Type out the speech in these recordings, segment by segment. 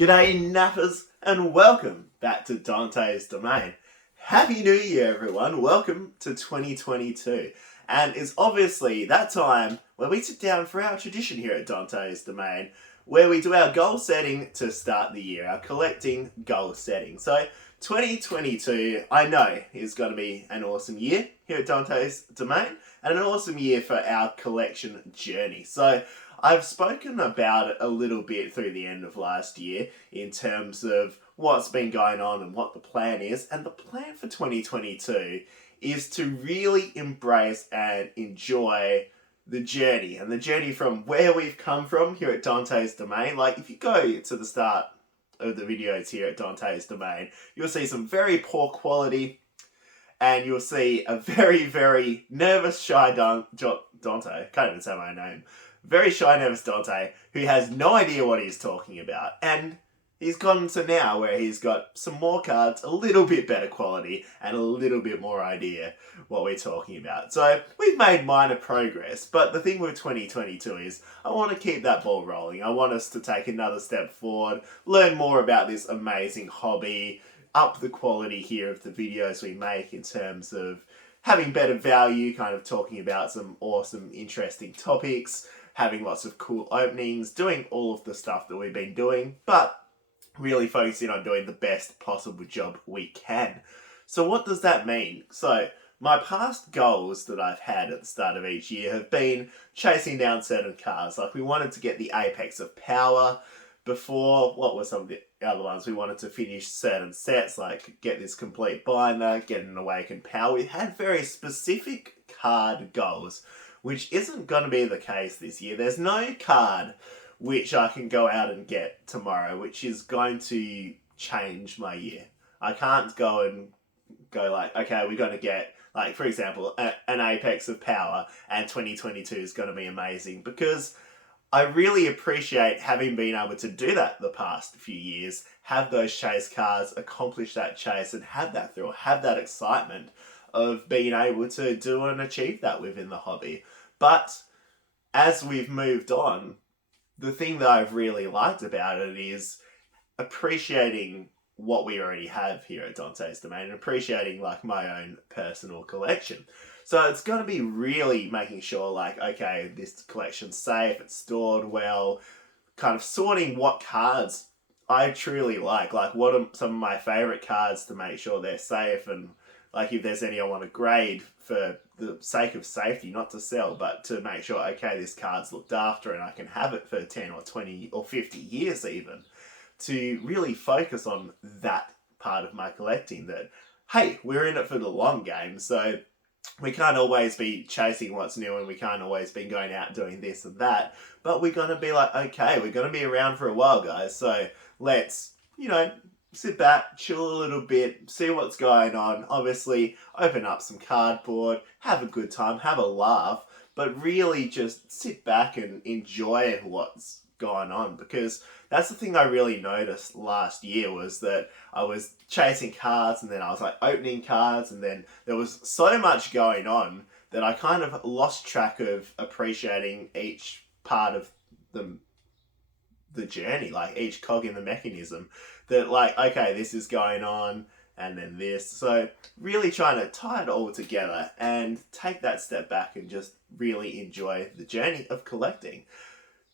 G'day nappers and welcome back to Dante's Domain. Happy New Year everyone, welcome to 2022. And it's obviously that time where we sit down for our tradition here at Dante's Domain, where we do our goal setting to start the year, our collecting goal setting. So 2022, I know, is going to be an awesome year here at Dante's Domain and an awesome year for our collection journey. So I've spoken about it a little bit through the end of last year in terms of what's been going on and what the plan is. And the plan for 2022 is to really embrace and enjoy the journey. And the journey from where we've come from here at Dante's Domain. Like if you go to the start of the videos here at Dante's Domain, you'll see some very poor quality and you'll see a very, very nervous, shy Dante. Can't even say my name. Very shy, nervous Dante, who has no idea what he's talking about. And he's gotten to now where he's got some more cards, a little bit better quality, and a little bit more idea what we're talking about. So we've made minor progress, but the thing with 2022 is I want to keep that ball rolling. I want us to take another step forward, learn more about this amazing hobby, up the quality here of the videos we make in terms of having better value, kind of talking about some awesome, interesting topics, having lots of cool openings, doing all of the stuff that we've been doing, but really focusing on doing the best possible job we can. So what does that mean? So my past goals that I've had at the start of each year have been chasing down certain cards. Like we wanted to get the apex of power before, what were some of the other ones? We wanted to finish certain sets, like get this complete binder, get an awakened power. We had very specific card goals, which isn't going to be the case this year. There's no card which I can go out and get tomorrow, which is going to change my year. I can't go like, okay, we're going to get, like, for example, an apex of power and 2022 is going to be amazing, because I really appreciate having been able to do that the past few years, have those chase cards, accomplish that chase and have that thrill, have that excitement of being able to do and achieve that within the hobby. But as we've moved on, the thing that I've really liked about it is appreciating what we already have here at Dante's Domain and appreciating like my own personal collection. So it's going to be really making sure like, okay, this collection's safe, it's stored well, kind of sorting what cards I truly like what are some of my favorite cards to make sure they're safe, and like if there's any I want to grade for the sake of safety, not to sell, but to make sure, okay, this card's looked after and I can have it for 10 or 20 or 50 years even, to really focus on that part of my collecting, that, hey, we're in it for the long game, so we can't always be chasing what's new and we can't always be going out doing this and that, but we're going to be like, okay, we're going to be around for a while, guys, so let's, sit back, chill a little bit, see what's going on. Obviously, open up some cardboard, have a good time, have a laugh, but really just sit back and enjoy what's going on. Because that's the thing I really noticed last year, was that I was chasing cards and then I was like opening cards, and then there was so much going on that I kind of lost track of appreciating each part of the journey, like each cog in the mechanism, that like, okay, this is going on and then this. So really trying to tie it all together and take that step back and just really enjoy the journey of collecting.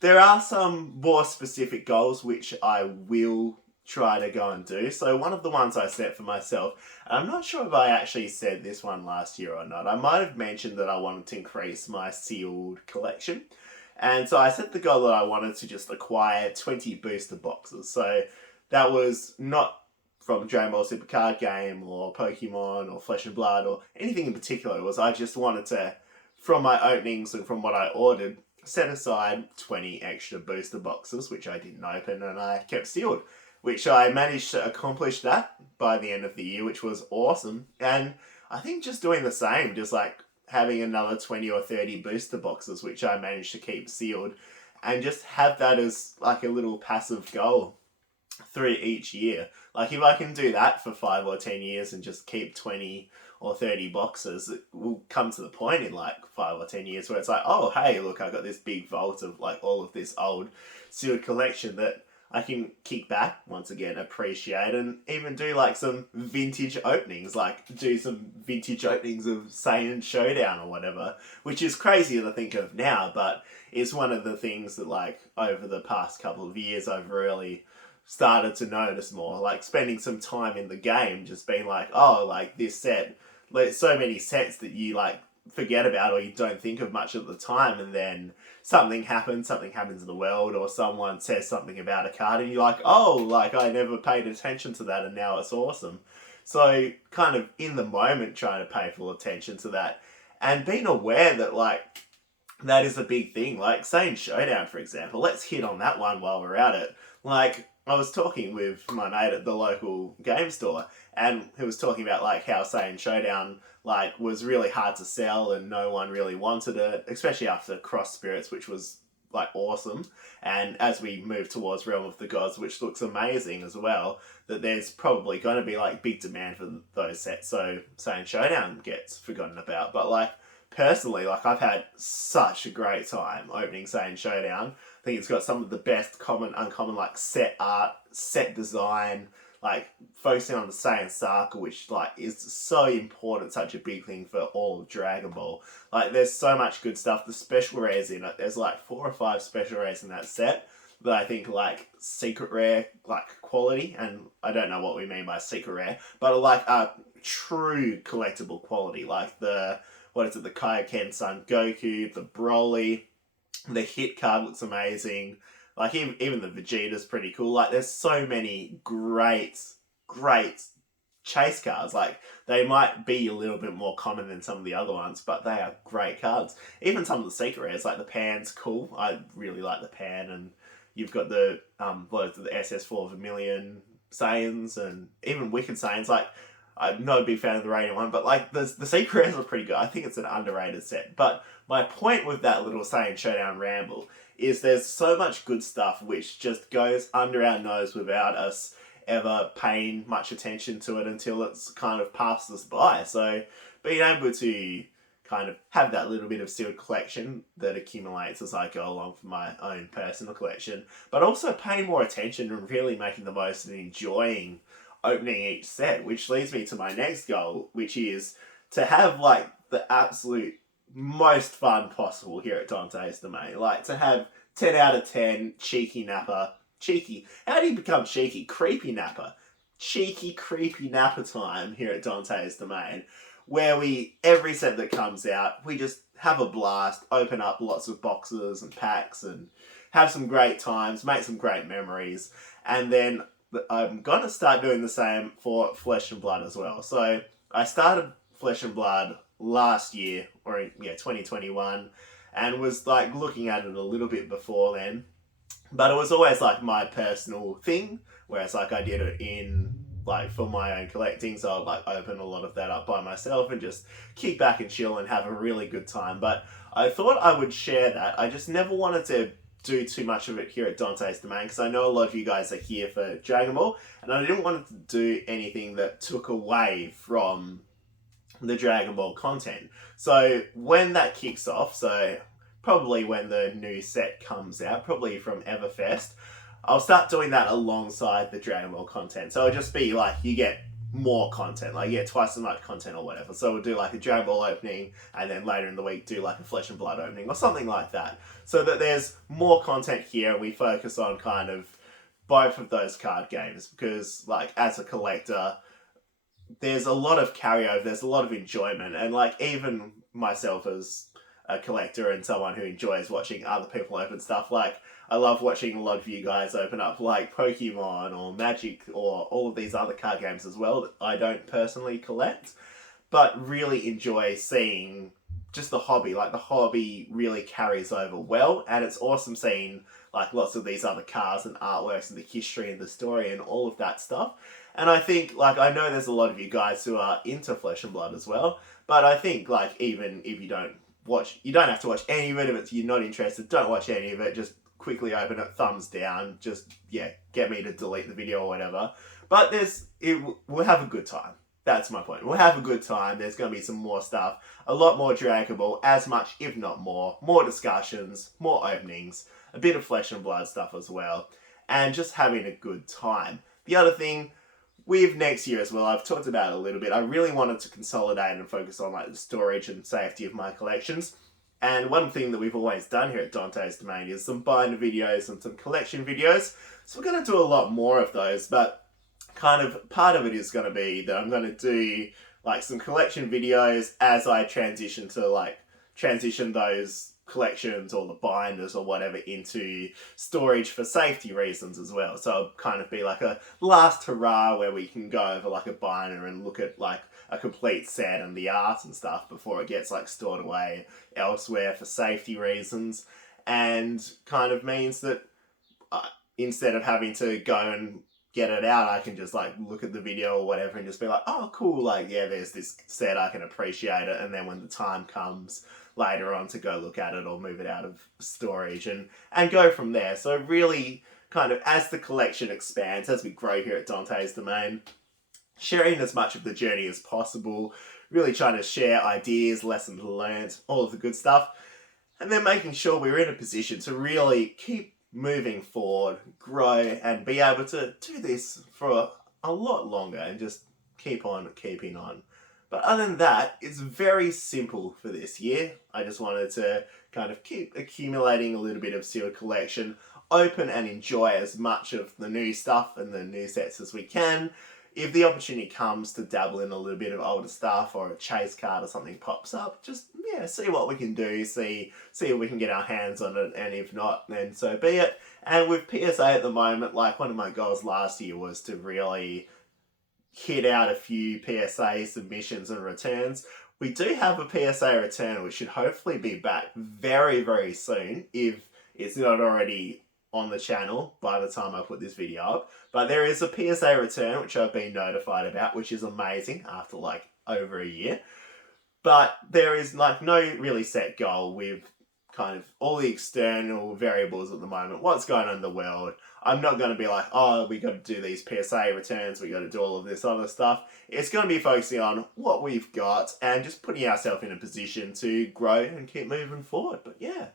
There are some more specific goals which I will try to go and do. So one of the ones I set for myself, and I'm not sure if I actually said this one last year or not, I might have mentioned that I wanted to increase my sealed collection. And so I set the goal that I wanted to just acquire 20 booster boxes. So that was not from Dragon Ball Super card game or Pokemon or Flesh and Blood or anything in particular. It was I just wanted to, from my openings and from what I ordered, set aside 20 extra booster boxes, which I didn't open and I kept sealed, which I managed to accomplish that by the end of the year, which was awesome. And I think just doing the same, just like having another 20 or 30 booster boxes, which I managed to keep sealed, and just have that as like a little passive goal through each year. Like if I can do that for 5 or 10 years and just keep 20 or 30 boxes, it will come to the point in like 5 or 10 years where it's like, oh, hey, look, I got this big vault of like all of this old sealed collection that I can kick back, once again, appreciate, and even do like some vintage openings, like do some vintage openings of Saiyan Showdown or whatever, which is crazy to think of now, but it's one of the things that like over the past couple of years I've really started to notice more, like spending some time in the game, just being like, oh, like this set, like so many sets that you like forget about or you don't think of much at the time, and then something happens in the world, or someone says something about a card, and you're like, oh, like I never paid attention to that, and now it's awesome. So, kind of in the moment, trying to pay full attention to that, and being aware that, like, that is a big thing. Like, say in Showdown, for example, let's hit on that one while we're at it. Like, I was talking with my mate at the local game store, and he was talking about, like, how, say, in Showdown, like, was really hard to sell and no one really wanted it, especially after Cross Spirits, which was, like, awesome. And as we move towards Realm of the Gods, which looks amazing as well, that there's probably going to be, like, big demand for those sets. So, say, in Showdown gets forgotten about. But, like, personally, like, I've had such a great time opening Saiyan Showdown. I think it's got some of the best common, uncommon, like, set art, set design, like, focusing on the Saiyan Saga, which, like, is so important, such a big thing for all of Dragon Ball. Like, there's so much good stuff. The special rares in it, there's, like, 4 or 5 special rares in that set that I think, like, secret rare, like, quality, and I don't know what we mean by secret rare, but, like, a true collectible quality, like the Kaioken Son Goku, the Broly, the hit card looks amazing. Like, even the Vegeta's pretty cool. Like, there's so many great chase cards. Like, they might be a little bit more common than some of the other ones, but they are great cards. Even some of the secret rares, like the Pan's cool. I really like the Pan, and you've got the the SS4 Vermilion Saiyans, and even Wicked Saiyans. Like, I'm not a big fan of the Radiant one, but like the secret rares are pretty good. I think it's an underrated set. But my point with that little Saiyan Showdown ramble is there's so much good stuff which just goes under our nose without us ever paying much attention to it until it's kind of passed us by. So being able to kind of have that little bit of sealed collection that accumulates as I go along for my own personal collection, but also paying more attention and really making the most and enjoying opening each set, which leads me to my next goal, which is to have like the absolute most fun possible here at Dante's Domain. Like, to have 10 out of 10 cheeky napper. Cheeky. How do you become cheeky? Creepy napper. Cheeky, creepy napper time here at Dante's Domain, where every set that comes out, we just have a blast, open up lots of boxes and packs and have some great times, make some great memories, and then I'm going to start doing the same for Flesh and Blood as well. So I started Flesh and Blood last year, or 2021, and was like looking at it a little bit before then. But it was always like my personal thing, whereas like I did it in like for my own collecting, so I'd like open a lot of that up by myself and just kick back and chill and have a really good time. But I thought I would share that. I just never wanted to do too much of it here at Dante's Domain, because I know a lot of you guys are here for Dragon Ball, and I didn't want to do anything that took away from the Dragon Ball content. So when that kicks off, so probably when the new set comes out, probably from Everfest, I'll start doing that alongside the Dragon Ball content. So it'll just be like, you get more content, like you get twice as much content or whatever. So we'll do like a Dragon Ball opening, and then later in the week do like a Flesh and Blood opening or something like that, so that there's more content here and we focus on kind of both of those card games. Because like as a collector, there's a lot of carryover, there's a lot of enjoyment, and like even myself as a collector and someone who enjoys watching other people open stuff, like I love watching a lot of you guys open up like Pokemon or Magic or all of these other card games as well that I don't personally collect, but really enjoy seeing just the hobby. Like the hobby really carries over well, and it's awesome seeing like lots of these other cards and artworks and the history and the story and all of that stuff. And I think, like, I know there's a lot of you guys who are into Flesh and Blood as well, but I think, like, even if you don't have to watch any of it. If you're not interested, don't watch any of it. Just quickly open it, thumbs down, just, get me to delete the video or whatever. But we'll have a good time. That's my point. We'll have a good time. There's going to be some more stuff. A lot more Dragon Ball, as much, if not more. More discussions, more openings, a bit of Flesh and Blood stuff as well. and just having a good time. The other thing with next year as well, I've talked about it a little bit. I really wanted to consolidate and focus on like the storage and safety of my collections. And one thing that we've always done here at Dante's Domain is some binder videos and some collection videos. So we're going to do a lot more of those, but kind of part of it is going to be that I'm going to do like some collection videos as I transition those collections or the binders or whatever into storage for safety reasons as well. So it'll kind of be like a last hurrah where we can go over like a binder and look at like a complete set and the art and stuff before it gets like stored away elsewhere for safety reasons, and kind of means that instead of having to go and get it out, I can just like look at the video or whatever and just be like, oh cool, like yeah, there's this set, I can appreciate it, and then when the time comes later on to go look at it or move it out of storage and go from there. So really kind of as the collection expands, as we grow here at Dante's Domain, sharing as much of the journey as possible, really trying to share ideas, lessons learned, all of the good stuff, and then making sure we're in a position to really keep moving forward, grow, and be able to do this for a lot longer and just keep on keeping on. But other than that, it's very simple for this year. I just wanted to kind of keep accumulating a little bit of sealed collection, open and enjoy as much of the new stuff and the new sets as we can. If the opportunity comes to dabble in a little bit of older stuff or a chase card or something pops up, just see what we can do, see if we can get our hands on it, and if not, then so be it. And with PSA at the moment, like one of my goals last year was to really hit out a few PSA submissions and returns. We do have a PSA return which should hopefully be back very, very soon if it's not already on the channel by the time I put this video up. But there is a PSA return which I've been notified about, which is amazing after like over a year. But there is like no really set goal with kind of all the external variables at the moment, what's going on in the world. I'm not going to be like, oh, we got to do these PSA returns, we got to do all of this other stuff. It's going to be focusing on what we've got and just putting ourselves in a position to grow and keep moving forward. But yeah,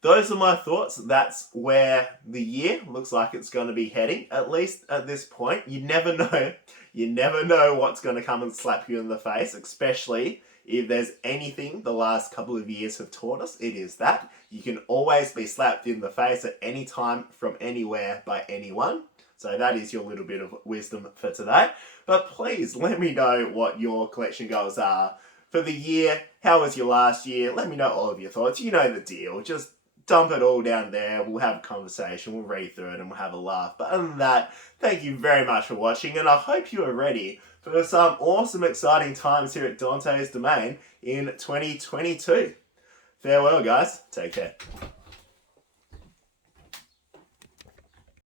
those are my thoughts. That's where the year looks like it's going to be heading, at least at this point. You never know. You never know what's going to come and slap you in the face, especially if there's anything the last couple of years have taught us, it is that. You can always be slapped in the face at any time from anywhere by anyone. So that is your little bit of wisdom for today. But please let me know what your collection goals are for the year. How was your last year? Let me know all of your thoughts. You know the deal. Just dump it all down there. We'll have a conversation. We'll read through it and we'll have a laugh. But other than that, thank you very much for watching, and I hope you are ready for some awesome, exciting times here at Dante's Domain in 2022. Farewell, guys. Take care.